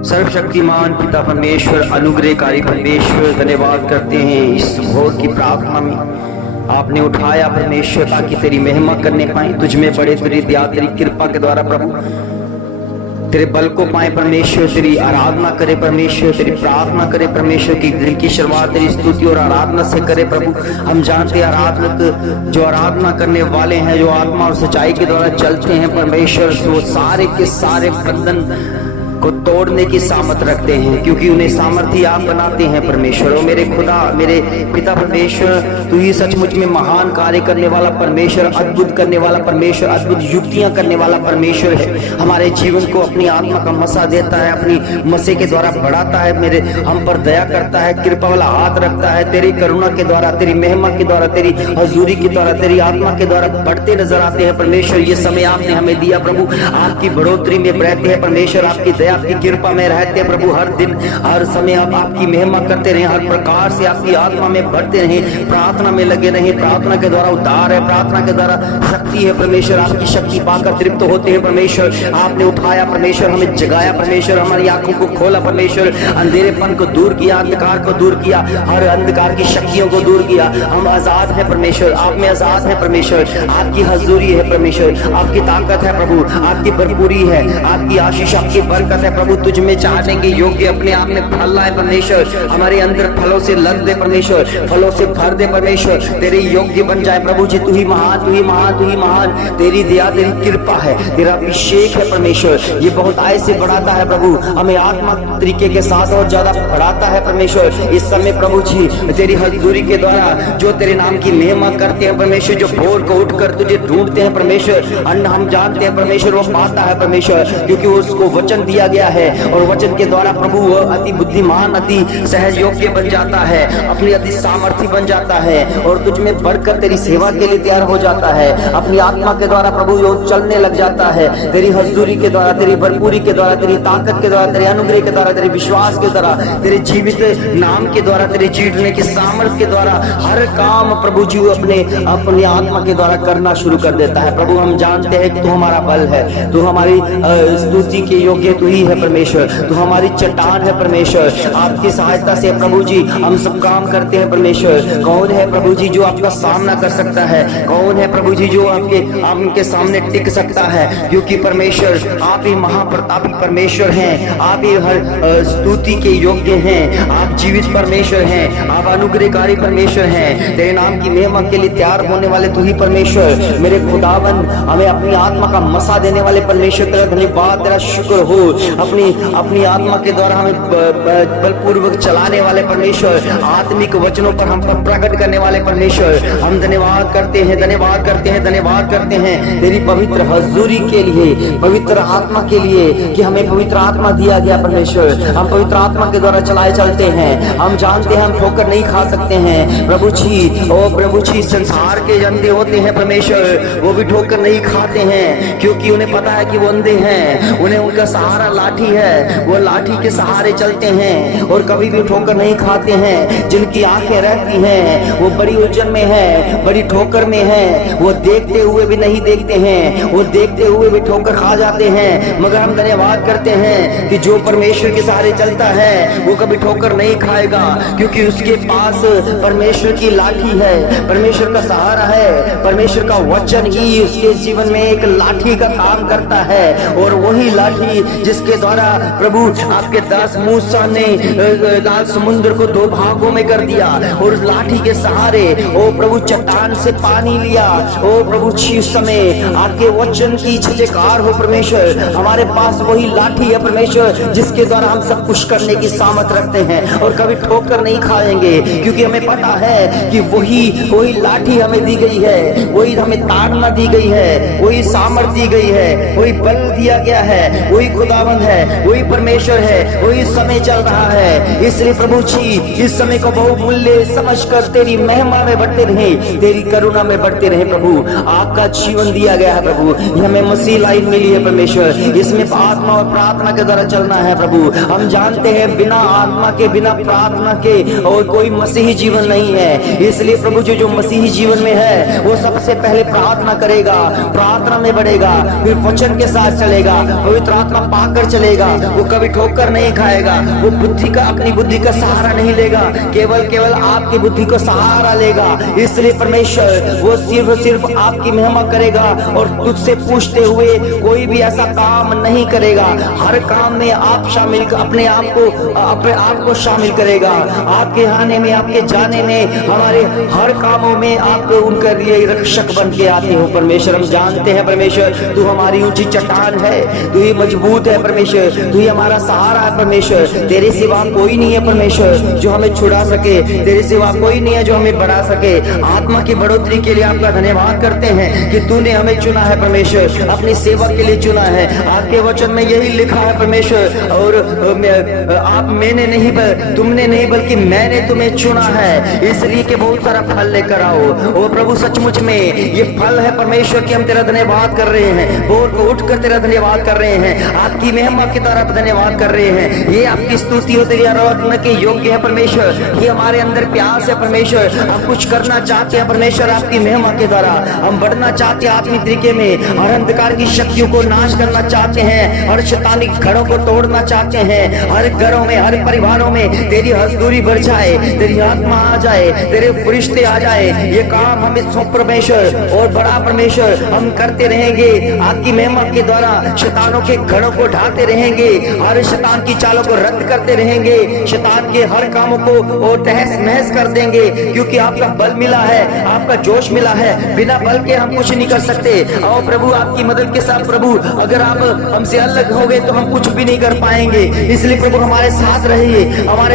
सर्वशक्तिमान पिता परमेश्वर, अनुग्रहकारी परमेश्वर, धन्यवाद करते हैं इस भोर की प्रार्थना में आपने उठाया परमेश्वर, ताकि तेरी महिमा करने पाए, तुझ में बड़े तेरी दया तेरी कृपा के द्वारा प्रभु तेरे बल को पाए परमेश्वर, तेरी आराधना करे परमेश्वर, तेरी प्रार्थना करे परमेश्वर, की दिन की शुरुआत तेरी स्तुति और आराधना से करे प्रभु। हम जानते हैं आराधक जो आराधना करने वाले हैं, जो आत्मा और सच्चाई के द्वारा चलते हैं परमेश्वर, वो सारे के सारे बंधन को तोड़ने की सामर्थ रखते हैं, क्योंकि उन्हें सामर्थ्य आप बनाते हैं परमेश्वर। और मेरे खुदा, मेरे पिता परमेश्वर, तू ही सचमुच में महान कार्य करने वाला परमेश्वर, अद्भुत करने वाला परमेश्वर, अद्भुत युक्तियां करने वाला परमेश्वर है। हमारे जीवन को अपनी आत्मा का मसा देता है, अपनी मसे के द्वारा बढ़ाता है, मेरे हम पर दया करता है, कृपा वाला हाथ रखता है, तेरी करुणा के द्वारा, तेरी महिमा के द्वारा, तेरी हजूरी के द्वारा, तेरी आत्मा के द्वारा बढ़ते नजर आते हैं परमेश्वर। ये समय आपने हमें दिया प्रभु, आपकी बढ़ोतरी में रहते हैं परमेश्वर, आपकी दया आपकी कृपा में रहते हैं प्रभु। हर दिन हर समय आप आपकी महिमा करते रहे, हर प्रकार से आपकी आत्मा में बढ़ते रहे, प्रार्थना में लगे रहे। प्रार्थना के द्वारा उद्धार है, प्रार्थना के द्वारा शक्ति है परमेश्वर, आपकी शक्ति पाकर तृप्त होते हैं परमेश्वर। आपने उठाया परमेश्वर, हमें जगाया परमेश्वर, हमारी आंखों को खोला परमेश्वर, अंधेरेपन को दूर किया, अंधकार को दूर किया, हर अंधकार की शक्तियों को दूर किया। हम आजाद हैं परमेश्वर, आप में आजाद है परमेश्वर, आपकी हजूरी है परमेश्वर, आपकी ताकत है प्रभु, आपकी भरपूरी है, आपकी आशीष, आपकी बरकत है प्रभु। तुझ में चाहने के योग्य अपने आप में फल लाए परमेश्वर, हमारे अंदर फलों से लद दे परमेश्वर, फलों से भर दे परमेश्वर, तेरे योग्य बन जाए प्रभु जी। तू ही महान, तू ही महान, तू ही महान, तेरी दया तेरी कृपा है, तेरा अभिषेक है परमेश्वर, ये बहुत आय से बढ़ाता है प्रभु, हमें आत्मा तरीके के साथ और ज्यादा बढ़ाता है परमेश्वर। इस समय प्रभु जी तेरी हजूरी के द्वारा जो तेरे नाम की महिमा करते हैं परमेश्वर, जो भोर को उठकर तुझे ढूंढते हैं परमेश्वर, अन्न हम जानते हैं परमेश्वर वो पाता है परमेश्वर, क्योंकि उसको वचन दिया गया है, और वचन के द्वारा प्रभु वो अति बुद्धिमान, अति सहज योग्य बन जाता है, अपनी अति सामर्थ्य बन जाता है, और तुझ में बढ़कर तेरी सेवा के लिए तैयार हो जाता है। अपनी आत्मा के द्वारा प्रभु वो चलने लग जाता है, तेरी हजूरी के द्वारा, तेरी भरपूरी के द्वारा, तेरी ताकत के द्वारा, तेरे अनुग्रह के द्वारा, तेरे विश्वास के द्वारा, तेरे जीवित नाम के द्वारा, तेरे जीतने की सामर्थ्य के द्वारा हर काम प्रभु जी अपनी आत्मा के द्वारा करना शुरू कर देता है प्रभु। हम जानते हैं कि तू हमारा बल है, तू हमारी स्तुति के योग्य तू ही है परमेश्वर, तू हमारी चट्टान है परमेश्वर, आपकी सहायता से प्रभु जी हम सब काम करते हैं परमेश्वर। कौन है प्रभु जी जो आपका सामना कर सकता है, कौन है प्रभु जी जो आपके सामने टिक सकता है, क्योंकि परमेश्वर आप ही महाप्रतापी परमेश्वर हैं, आप ही हर स्तुति के योग्य हैं, आप जीवित परमेश्वर हैं, आप अनुग्रहकारी परमेश्वर हैं, तेरे नाम की महिमा के लिए तैयार होने वाले तू ही परमेश्वर। मेरे खुदावन हमें अपनी आत्मा का मसा देने वाले परमेश्वर, तेरा धन्यवाद, तेरा शुक्र हो। अपनी आत्मा के द्वारा हमें बलपूर्वक चलाने वाले परमेश्वर, आत्मिक वचनों पर हम पर प्रकट करने वाले परमेश्वर, हम धन्यवाद करते हैं, धन्यवाद करते हैं, धन्यवाद करते हैं तेरी पवित्र हजूरी के लिए, पवित्र आत्मा के लिए, कि हमें पवित्र आत्मा दिया गया परमेश्वर। हम पवित्र आत्मा के द्वारा चलाए चलते हैं, हम जानते हैं हम ठोकर नहीं खा सकते हैं प्रभु जी। ओ प्रभु जी, संसार के अंधे होते हैं परमेश्वर, वो भी ठोकर नहीं खाते हैं, क्योंकि उन्हें पता है कि वो अंधे हैं, उन्हें उनका सहारा लाठी है, वो लाठी के सहारे चलते हैं और कभी भी ठोकर नहीं खाते हैं। जिनकी आंखें रहती हैं वो बड़ी उलझन में है, बड़ी ठोकर में है, वो देखते हुए भी नहीं देखते हैं, वो देखते हुए भी ठोकर खा जाते हैं। मगर हम धन्यवाद करते हैं कि जो परमेश्वर के सहारे चलता है वो कभी ठोकर नहीं खाएगा, क्योंकि उसके पास परमेश्वर की लाठी है, परमेश्वर का सहारा है, परमेश्वर का वचन ही उसके जीवन में एक लाठी का काम करता है। और वही लाठी जिसके द्वारा प्रभु आपके दास मूसा ने लाल समुद्र को दो भागों में कर दिया, और लाठी के सहारे ओ प्रभु चट्टान से पानी लिया। ओ प्रभु उस समय आपके वचन की छलकार हो परमेश्वर, हमारे पास वही लाठी है परमेश्वर, जिसके द्वारा हम सब कुछ करने की सामर्थ रखते हैं और कभी ठोकर नहीं खाएंगे, क्योंकि हमें पता है कि वही लाठी हमें दी गई है, वही हमें ताड़ना दी गई है, वही सामर्थ दी गई है, वही बल दिया गया है, वही खुदावंद है, वही परमेश्वर है, वही समय चल रहा है। इसलिए प्रभु जी इस समय को बहुमूल्य समझकर तेरी महिमा में बढ़ते रहे, तेरी करुणा में बढ़ते रहे प्रभु। आपका जीवन दिया गया है प्रभु, हमें मसीह लाइफ मिली है परमेश्वर, इसमें आत्मा और प्रार्थना के द्वारा चलना है प्रभु। हम जानते हैं बिना आत्मा के, बिना प्रार्थना के और कोई मसीही जीवन नहीं है। इसलिए प्रभु जो मसीही जीवन में है वो सबसे पहले प्रार्थना करेगा, प्रार्थना में बढ़ेगा, फिर वचन के साथ चलेगा, पवित्र आत्मा पाकर कर चलेगा, वो कभी ठोकर नहीं खाएगा, वो बुद्धि का अपनी बुद्धि का सहारा नहीं लेगा, केवल केवल आपकी बुद्धि को सहारा लेगा। इसलिए परमेश्वर वो सिर्फ आपकी महिमा करेगा और तुझसे पूछते हुए कोई भी ऐसा काम नहीं करेगा। हर काम में आप शामिल अपने आप को शामिल करेगा। आपके आने में, आपके जाने में, हमारे हर कामों में आप उनके लिए रक्षक बन के आते हो परमेश्वर। हम जानते हैं परमेश्वर तू हमारी ऊंची चट्टान है, तू ही मजबूत है परमेश्वर, तू ही हमारा सहारा है परमेश्वर। तेरे सिवा कोई नहीं है परमेश्वर जो हमें छुड़ा सके, तेरे सिवा कोई नहीं है जो हमें बढ़ा सके। आत्मा की बढ़ोतरी के लिए आपका धन्यवाद करते हैं कि तूने हमें चुना है परमेश्वर, अपनी सेवा के लिए चुना है। आपके वचन में यही लिखा है परमेश्वर, और आप मैंने नहीं तुमने नहीं बल्कि मैंने तुम्हें चुना है, इसलिए कि बहुत सारा फल लेकर आओ। ओ प्रभु सचमुच में ये फल है परमेश्वर कि हम तेरा धन्यवाद कर रहे हैं, बोल को उठकर तेरा धन्यवाद कर रहे हैं, आपकी महिमा की तरफ धन्यवाद कर रहे हैं। ये आपकी स्तुति हो, तेरी आराधना के योग्य है परमेश्वर। ये हमारे अंदर प्यास है परमेश्वर, हम कुछ करना चाहते हैं परमेश्वर आपकी महिमा के द्वारा, हम बढ़ना चाहते हैं आत्मिक तरीके में, और अंधकार की शक्तियों को नाश करना चाहते हैं, और शैतानी घरों को तोड़ना चाहते हैं। हर घरों में, हर परिवारों में तेरी हजूरी बढ़ जाए, तेरी आत्मा आ जाए, तेरे फरिश्ते आ जाए। ये काम हमें सौंप परमेश्वर, और बड़ा परमेश्वर हम करते रहेंगे आपकी महिमा के द्वारा। शैतानों के घरों को ढाते रहेंगे, हर शैतान की चालों को रद्द करते रहेंगे, शैतान के हर कामों को और तहस नहस कर देंगे, क्योंकि आपका बल मिला है, आपका जोश मिला है। बिना बल के हम कुछ नहीं कर सकते। और प्रभु आपकी मदद के साथ प्रभु अगर आप हमसे अलग हो गए तो हम कुछ भी नहीं कर पाएंगे। इसलिए प्रभु हमारे साथ रहिए,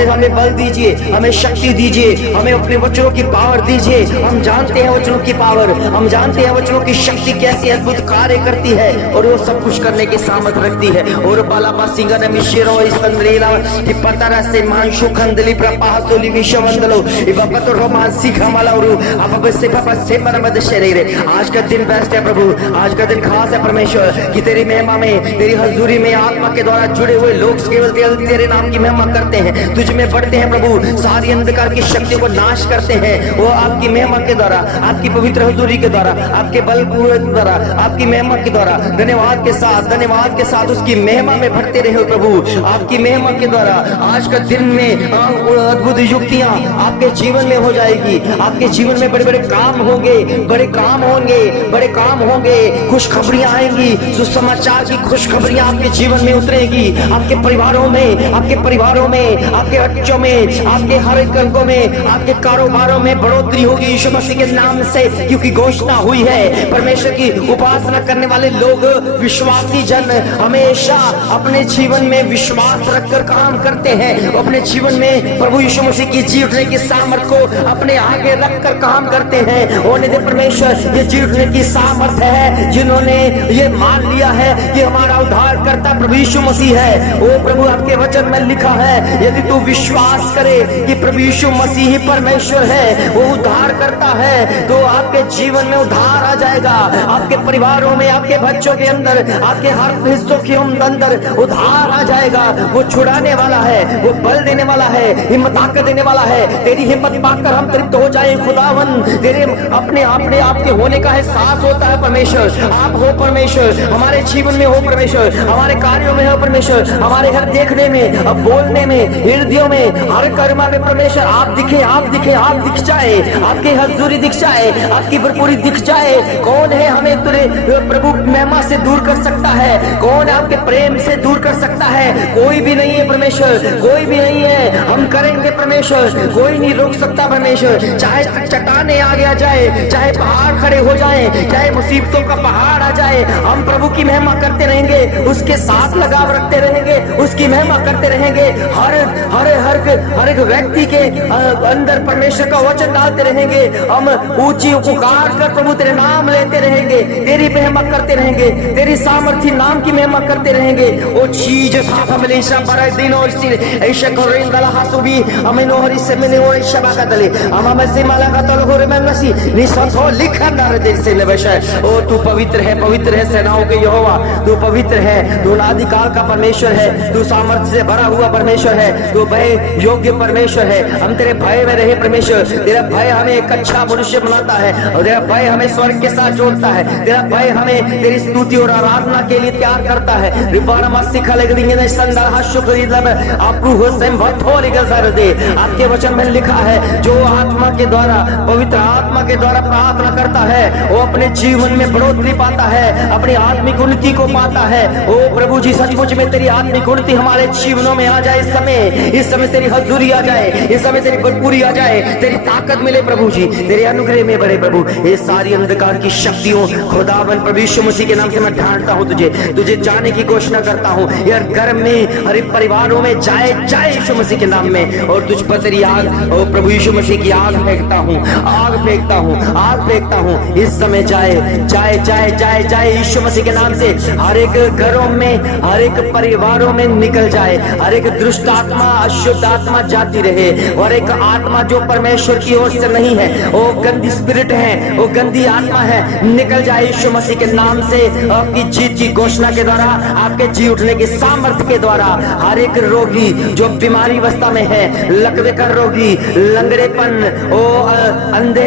हमें बल दीजिए, हमें शक्ति दीजिए, हमें अपने वचनों की पावर दीजिए। हम जानते हैं वचनों की पावर, हम जानते हैं वचनों की शक्ति कैसी अद्भुत कार्य करती है, और वो सब कुछ करने की सामर्थ रखती है। और बालाबा सिंगन मिशिरो संद्रेला कि पतरा से मांशु खंदली प्रपासोली विश्ववंदलो इबपतो रोमांसी खमलाउरु अब से पापा से परमद शरीर। आज का दिन बेस्ट है प्रभु, आज का दिन खास है परमेश्वर कि तेरी महिमा में, तेरी हजूरी में आत्मा के द्वारा जुड़े हुए लोग केवल तेरे नाम की महिमा करते हैं, तुझ में बढ़ते हैं प्रभु, सारी अंधकार की शक्तियों को नाश करते हैं। वो आपकी महिमा के द्वारा, आपकी पवित्र हजूरी के द्वारा, आपके बल के द्वारा, आपकी महिमा के द्वारा धन्यवाद के साथ उसकी महिमा में बढ़ते रहे प्रभु। आपकी महिमा के द्वारा आज का दिन में अद्भुत युक्तियां आपके जीवन में हो जाएगी, आपके जीवन में बड़े बड़े काम होंगे, बड़े काम होंगे, खुशखबरियां आएंगी, सुसमाचार की खुशखबरियां आपके जीवन में उतरेगी, आपके परिवारों में, आपके बच्चों में, आपके हर एक अंगों में, आपके कारोबारों में बढ़ोतरी होगी यीशु मसीह के नाम से, क्योंकि घोषणा हुई है। परमेश्वर की उपासना करने वाले लोग, विश्वासी जन हमेशा अपने जीवन में विश्वास रखकर काम करते हैं, अपने जीवन में प्रभु यीशु मसीह की जी उठने की सामर्थ को अपने आगे रखकर काम करते हैं। होने दे परमेश्वर, ये जी उठने की सामर्थ है जिन्होंने ये मान लिया है कि हमारा उद्धार करता प्रभु यीशु मसीह है। ओ प्रभु आपके वचन में लिखा है, यदि तू विश्वास करे कि प्रभु यीशु मसीह ही परमेश्वर है, वो उद्धार करता है, तो आपके जीवन में उद्धार आ जाएगा, आपके परिवारों में, आपके बच्चों के अंदर, आपके हर हिस्सों के अंदर उद्धार आ जाएगा। वो छुड़ाने वाला है, वो बल देने वाला है, हिम्मत ताकत देने वाला है। तेरी हिम्मत पाकर हम तृप्त हो जाए खुदावन, तेरे अपने आपके होने का एहसास होता है परमेश्वर। आप हो परमेश्वर, हमारे जीवन में हो परमेश्वर, हमारे कार्यों में हो परमेश्वर, हमारे हर देखने में, अब बोलने में, हृदयों में, हर कर्म में परमेश्वर आप दिखे, आप दिख जाए, आपकी हजूरी दिख जाए, आपकी भरपूरी दिख जाए। कौन है हमें तेरे प्रभु महिमा से दूर कर सकता है? कौन आपके प्रेम से दूर कर सकता है? कोई भी नहीं है परमेश्वर, कोई भी नहीं है। हम करेंगे परमेश्वर, कोई नहीं रोक सकता परमेश्वर। चाहे चट्टाने आगे आ जाए, चाहे पहाड़ खड़े हो जाए, चाहे मुसीबतों का पहाड़ आ जाए, हम प्रभु की महिमा करते रहेंगे, उसके साथ लगाव रखते रहेंगे, उसकी महिमा करते रहेंगे। हर एक व्यक्ति के अंदर परमेश्वर का वचन डालते रहेंगे। हम ऊंची पुकार कर प्रभु तेरे नाम लेते रहेंगे, तेरी महिमा करते रहेंगे, तेरी सामर्थ्य नाम की महिमा करते रहेंगे। ओ चीज साथ हम लेशा बड़ा दिन और सिर ऐसे करें गला हासुबी हमें नोहरी से मैंने और शबा का तले हम से माला का तल हो रे मैं नसी निसो लिखा नारे दिल से लेवश है। ओ तू पवित्र है सेनाओं के यहोवा, तू पवित्र है, तू आदिकाल का परमेश्वर है, तू सामर्थ्य से भरा हुआ परमेश्वर है, तू भय योग्य परमेश्वर है। हम तेरे भय में रहे परमेश्वर, तेरा भय हमें एक अच्छा मनुष्य बनाता है, और तेरा भय हमें स्वर्ग के साथ जोड़ता है, तेरा भय हमें तेरी स्तुति और आराधना के लिए तैयार करता है, आपके वचन में लिखा है जो आत्मा के द्वारा, पवित्र आत्मा के द्वारा प्रार्थना करता है वो अपने जीवन में बढ़ोतरी पाता है, अपनी आत्मिक उन्नति को पाता है। ओ प्रभु जी, सचमुच में तेरी आत्मिक उन्नति हमारे जीवनों में आ जाए। इस समय तेरी हजूरी आ जाए, इस समय तेरी भरपूरी आ जाए, तेरी ताकत मिले प्रभु जी, तेरे अनुग्रह में बढ़े प्रभु। ये सारी अंधकार की शक्तियों खुदावन प्रभु यीशु मसीह के नाम से मैं ढांढता हूँ, तुझे जाने की घोषणा करता हूँ। यार घर में, हर परिवारों में जाए यीशु मसीह के नाम में, और तुझ पर तेरी आग, ओ प्रभु यीशु मसीह की आग फेंकता हूँ, आग फेंकता हूँ। इस समय जाए यीशु मसीह के नाम से हर एक घरों में, हर एक परिवारों में निकल जाए। हर एक दुष्ट आत्मा, अशुद्ध आत्मा जाती रहे, और एक आत्मा जो परमेश्वर की ओर से नहीं है, वो गंदी स्पिरिट है, वो गंदी आत्मा है, निकल जाए यीशु मसीह के नाम से। आपकी जीत की घोषणा के द्वारा, आपके जी उठने की सामर्थ्य के द्वारा, हर एक रोगी जो बीमारी अवस्था में है, लकवे का रोगी, लंगड़ेपन, ओ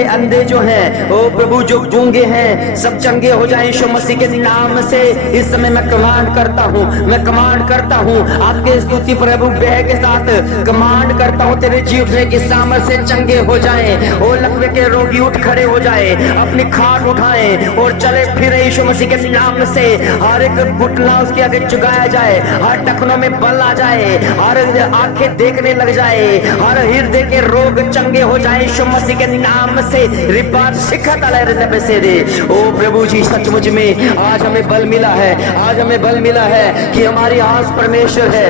अंधे जो हैं, ओ प्रभु जो गूंगे हैं, सब चंगे हो जाए यीशु मसीह के नाम से। इस समय मैं कमांड करता हूँ आपके स्तुति प्रभु बह के साथ कमांड करता हूँ, तेरे जी उठने की सामर्थ्य से चंगे हो जाएं। ओ लकवे के रोगी उठ खड़े हो जाए, अपनी खाट उठाएं और चले फिरे यीशु मसीह के नाम से। हर एक घुटना उसके आगे झुकाया जाए, हर टखनों में बल आ जाए, हर आंखें देखने लग जाए, हर हृदय के रोग चंगे हो जाए यीशु मसीह के नाम से। रिबात सिखत अलग से दे। ओ प्रभु जी, सचमुच में आज हमें बल मिला है कि हमारी आस परमेश्वर है,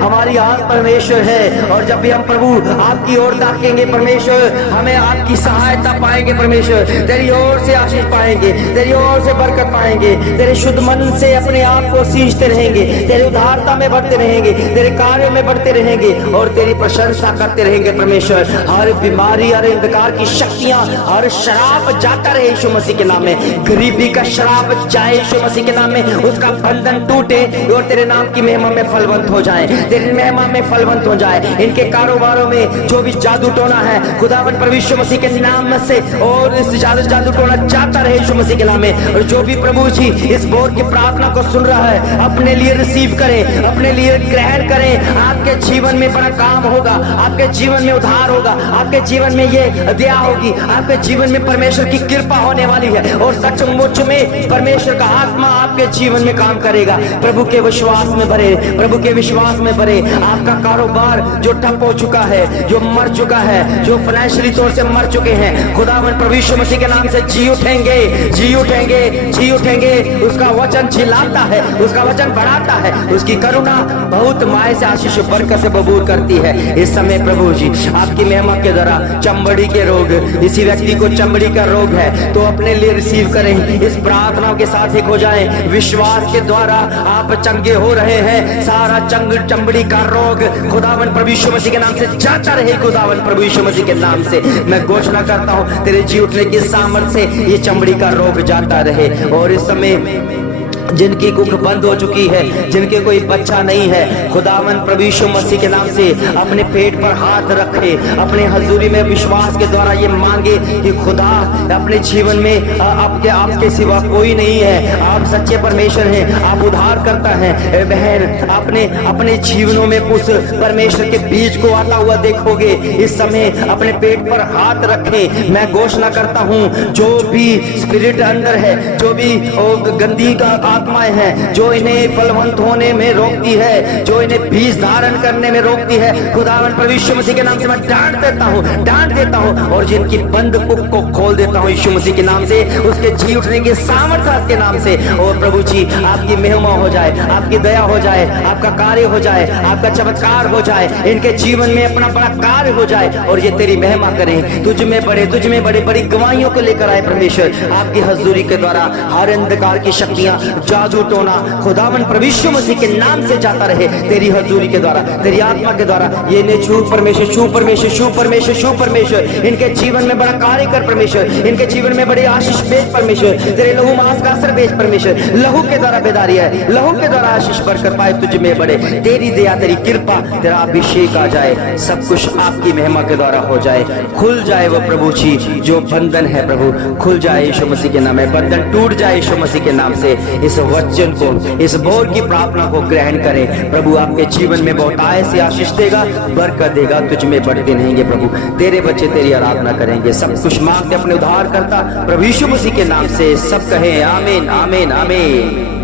हमारी आस परमेश्वर है। और जब भी हम प्रभु आपकी ओर ताकेंगे परमेश्वर, हमें आपकी सहायता पाएंगे परमेश्वर, तेरी ओर से आशीष पाएंगे, तेरी ओर से बरकत पाएंगे, तेरे शुद्ध मन से अपने आप को सींचते रहेंगे, तेरी उदारता में बढ़ते रहेंगे, तेरे कार्यों में बढ़ते रहेंगे और तेरी प्रशंसा करते रहेंगे परमेश्वर। हर बीमारी, हर अंधकार की शक्तियां, हर शराब जाता रहे यीशु मसीह के नाम में। गरीबी का शराब जाए यीशु मसीह के नाम में, उसका बंधन टूटे और तेरे नाम की महिमा में फलवंत हो जाए, तेरी महिमा में फलवंत हो जाए। इनके कारोबारों में जो भी जादू टोना है खुदावन प्रभु यीशु मसीह के नाम से, और इस जादू टोना जाता रहे यीशु मसीह के नाम में। और जो भी प्रभु जी इस बोर्ड की प्रार्थना को सुन रहा है, अपने लिए रिसीव करें, अपने लिए ग्रहण करें। आपके जीवन में बड़ा काम होगा, आपके जीवन में उद्धार होगा, आपके जीवन में ये दया होगी, आपके जीवन में परमेश्वर की कृपा होने वाली है, और सचमुच में परमेश्वर का आत्मा आपके जीवन में काम करेगा। प्रभु के विश्वास में भरे, प्रभु के विश्वास में भरे। आपका कारोबार जो ठप हो चुका है, जो मर चुका है, जो फाइनेंशियली तौर से मर चुके हैं, खुदावन प्रभु यीशु मसीह के नाम से जी उठेंगे। उसका वचन चिल्लाता है, उसका वचन बढ़ाता है, उसकी करुणा बहुत माय से आशीष बरकत से बबूल करती है। इस समय प्रभु जी आपकी महिमा के द्वारा चमड़ी के रोग, इसी व्यक्ति को चमड़ी का रोग है तो अपने लिए रिसीव करें, इस प्रार्थना के साथ एक हो जाए। विश्वास के द्वारा आप चंगे हो रहे हैं। सारा चमड़ी का रोग खुदावन प्रभु यीशु मसीह के नाम से जाता रहे। खुदावन प्रभु यीशु मसीह के नाम से मैं घोषणा करता हूँ, तेरे जी उठने की सामर्थ्य से ये चमड़ी का रोग जाता रहे। और इस समय जिनकी कुख बंद हो चुकी है, जिनके कोई बच्चा नहीं है, खुदावन प्रभु यीशु मसीह के नाम से अपने पेट पर हाथ रखे, अपने हजूरी में विश्वास के द्वारा ये मांगे कि खुदा अपने जीवन में आपके सिवा कोई नहीं है, आप सच्चे परमेश्वर हैं, आप उद्धार करता है। बहन अपने जीवनों में उस परमेश्वर के बीज को आता हुआ देखोगे। इस समय अपने पेट पर हाथ रखें। मैं घोषणा करता हूँ, जो भी स्पिरिट अंदर है, जो भी गंदी का आत्माएं हैं जो इन्हें फलवंत होने में रोकती है, जो इन्हें बीज धारण करने में रोकती है, खुदावन प्रभु यीशु मसीह के नाम से मैं डांट देता हूँ और जिनकी बंद कुख को खोल देता हूँ यीशु मसीह के नाम से, उसके जी उठने के सामर्थ्य के नाम से। और प्रभु जी आपकी महिमा हो जाए, आपकी दया हो जाए, आपका कार्य हो जाए, आपका चमत्कार हो जाए, इनके जीवन में अपना बड़ा कार्य हो जाए और ये तेरी महिमा करें। तुझ में बड़े बड़ी गवाहियों को लेकर आए परमेश्वर। आपकी हजूरी के द्वारा हर अंधकार की शक्तियां, जादू टोना खुदावन प्रभु यीशु मसीह के नाम से जाता रहे। तेरी हजूरी के द्वारा, तेरी आत्मा के द्वारा ये ने छू परमेश्वर इनके जीवन में बड़ा कार्य कर परमेश्वर, इनके जीवन में बड़े आशीष भेज परमेश्वर। तेरे लहू मांस का असर भेज परमेश्वर। लहू के द्वारा बेदारी है, लहू के द्वारा आशीष बरकत पाए तुझ में बड़े। तेरी दया, तेरी कृपा, तेरा अभिषेक आ जाए, सब कुछ आपकी महिमा के द्वारा हो जाए। खुल जाए वो प्रभु जी जो बंधन है प्रभु, खुल जाए यीशु मसीह के नाम में, बंधन टूट जाए यीशु मसीह के नाम से। इस इस वचन को, इस भोर की प्रार्थना को ग्रहण करें। प्रभु आपके जीवन में बहुत आय से आशीष देगा, बरकत देगा, तुझ में बढ़ते रहेंगे। प्रभु तेरे बच्चे तेरी आराधना करेंगे। सब कुछ मांगते अपने उद्धार करता प्रभु यीशु मसीह के नाम से सब कहें आमीन आमीन आमीन।